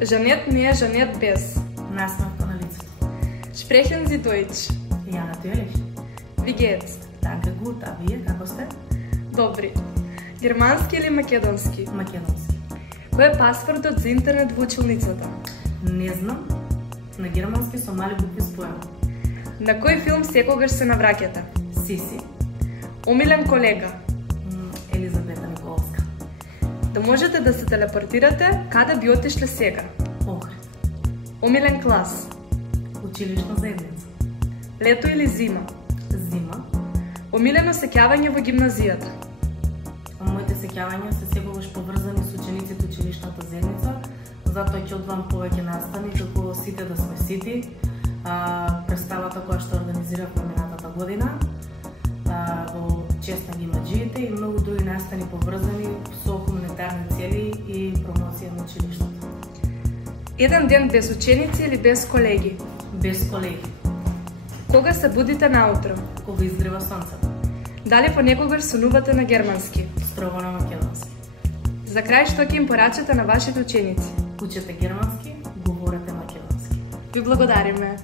Jeanette nie ist Jeanette bez. Nasmach na лицето. Sprechen Sie Deutsch? Ja, natürlich. Wie geht's? Danke, gut. А вие, како сте? Добри. Германски или македонски? Македонски. Кој е пасвортот за интернет во училницата? Не знам. На германски со мали букви спојано. На кој филм секогаш се навраќате? Сиси. Омилен колега? Елизавета Николовска. Да можете да се телепортирате, каде би отишле сега? Охрид. Омилен клас? Училишна заедница. Лето или зима? Зима. Омилено сеќавање во гимназијата? Моите сеќавања се секогаш поврзани со учениците училишната заедница, затоа ќе одвам повеќе настани, како сите да сме сити. Представата која што организиравме минатата година во чест на гимнаџиите и многу други настани поврзани со хуманитарни цели и промоција на училиштето. Еден ден без ученици или без колеги? Без колеги. Кога се будите наутро? Кога изгрева сонцето. Дали понекогаш сонувате на германски? Строго на македонски. За крај, што ќе им порачате на вашите ученици? Учете германски, говорете македонски. Ви благодариме.